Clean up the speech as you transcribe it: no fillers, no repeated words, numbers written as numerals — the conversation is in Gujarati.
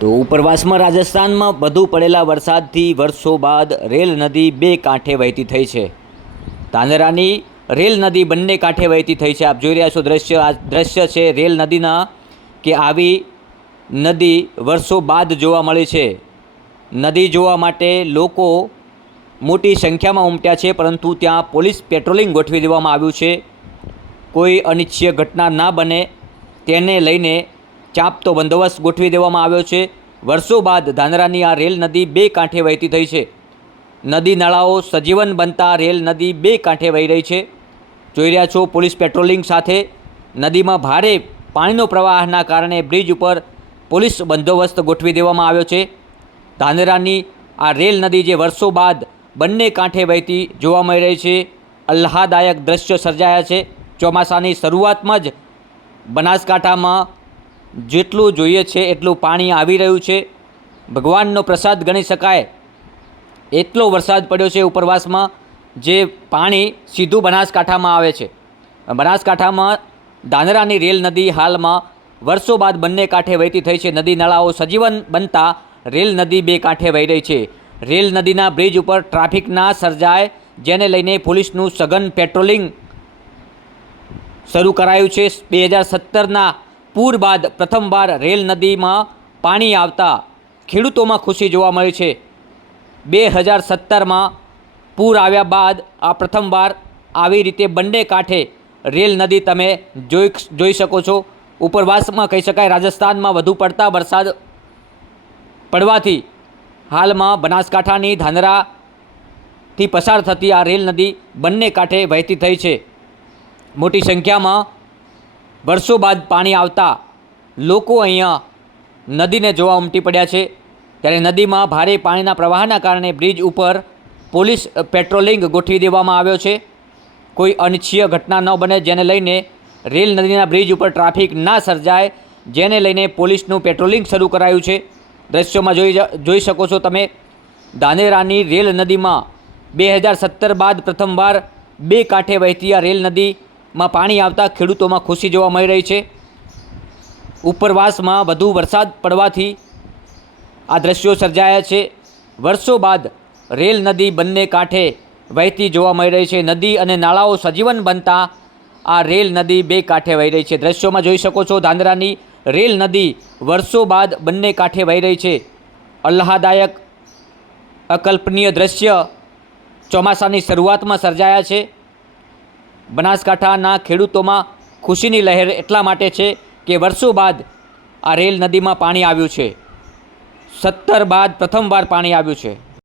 તો ઉપરવાસમાં રાજસ્થાનમાં વધુ પડેલા વરસાદથી વર્ષો બાદ રેલ નદી બે કાંઠે વહેતી થઈ છે। ધાનેરાની રેલ નદી બંને કાંઠે વહેતી થઈ છે। આપ જોઈ રહ્યા છો દ્રશ્ય, આ દ્રશ્ય છે રેલ નદીના કે આવી નદી વર્ષો બાદ જોવા મળી છે। નદી જોવા માટે લોકો મોટી સંખ્યામાં ઉમટ્યા છે, પરંતુ ત્યાં પોલીસ પેટ્રોલિંગ ગોઠવી દેવામાં આવ્યું છે। કોઈ અનિચ્છનીય ઘટના ના બને તેને લઈને ચાંપતો બંદોબસ્ત ગોઠવી દેવામાં આવ્યો છે। વર્ષો બાદ ધાનેરાની આ રેલ નદી બે કાંઠે વહેતી થઈ છે। નદી નાળાઓ સજીવન બનતા રેલ નદી બે કાંઠે વહી રહી છે। જોઈ રહ્યા છો પોલીસ પેટ્રોલિંગ સાથે નદીમાં ભારે પાણીનો પ્રવાહના કારણે બ્રિજ ઉપર પોલીસ બંદોબસ્ત ગોઠવી દેવામાં આવ્યો છે। ધાનેરાની આ રેલ નદી જે વર્ષો બાદ બંને કાંઠે વહેતી જોવા મળી રહી છે, આહ્લાદાયક દ્રશ્યો સર્જાયા છે। ચોમાસાની શરૂઆતમાં જ બનાસકાંઠામાં જેટલું જોઈએ છે એટલું પાણી આવી રહ્યું છે। ભગવાનનો પ્રસાદ ગણી શકાય એટલો વરસાદ પડ્યો છે ઉપરવાસમાં, જે પાણી સીધું બનાસકાંઠામાં આવે છે। બનાસકાંઠામાં ધાનેરાની રેલ નદી હાલમાં વર્ષો બાદ બંને કાંઠે વહેતી થઈ છે। નદી નાળાઓ સજીવન બનતા રેલ નદી બે કાંઠે વહી રહી છે। રેલ નદીના બ્રિજ ઉપર ટ્રાફિક ના સર્જાય, જેને લઈને પોલીસનું સઘન પેટ્રોલિંગ શરૂ કરાયું છે। 2017ના પૂર બાદ પ્રથમવાર રેલ નદીમાં પાણી આવતા ખેડૂતોમાં ખુશી જોવા મળી છે। 2017માં પૂર આવ્યા બાદ આ પ્રથમવાર આવી રીતે બંને કાંઠે રેલ નદી તમે જોઈ શકો છો। ઉપરવાસમાં કહી શકાય રાજસ્થાનમાં વધુ પડતા વરસાદ પડવાથી હાલમાં બનાસકાંઠાની ધાનેરાથી પસાર થતી આ રેલ નદી બંને કાંઠે વહેતી થઈ છે। મોટી સંખ્યામાં વર્ષો બાદ પાણી આવતા લોકો અહીંયા નદીને જોવા ઉમટી પડ્યા છે। ત્યારે નદીમાં ભારે પાણીના પ્રવાહના કારણે બ્રિજ ઉપર પોલીસ પેટ્રોલિંગ ગોઠવી દેવામાં આવ્યો છે। કોઈ અનિચ્છનીય ઘટના ન બને, જેને લઈને રેલ નદીના બ્રિજ ઉપર ટ્રાફિક ના સર્જાય, જેને લઈને પોલીસનું પેટ્રોલિંગ શરૂ કરાયું છે। દ્રશ્યોમાં જોઈ શકો છો તમે, ધાનેરાની રેલ નદીમાં 2017 બાદ પ્રથમવાર બે કાંઠે વહેતી આ રેલ નદીમાં પાણી આવતા ખેડૂતોમાં ખુશી જોવા મળી રહી છે। ઉપરવાસમાં વધુ વરસાદ પડવાથી આ દ્રશ્યો સર્જાયા છે। વર્ષો બાદ રેલ નદી બંને કાંઠે વહેતી જોવા મળી રહી છે। નદી અને નાળાઓ સજીવન બનતા આ રેલ નદી બે કાંઠે વહી રહી છે। દ્રશ્યોમાં જોઈ શકો છો ધાનેરાની રેલ નદી વર્ષો બાદ બંને કાંઠે વહી રહી છે। આહ્લાદાયક અકલ્પનીય દ્રશ્ય ચોમાસાની શરૂઆતમાં સર્જાયા છે। બનાસકાંઠાના ખેડૂતોમાં ખુશીની લહેર એટલા માટે છે કે વર્ષો બાદ આ રેલ નદીમાં પાણી આવ્યું છે। 17 બાદ પ્રથમવાર પાણી આવ્યું છે।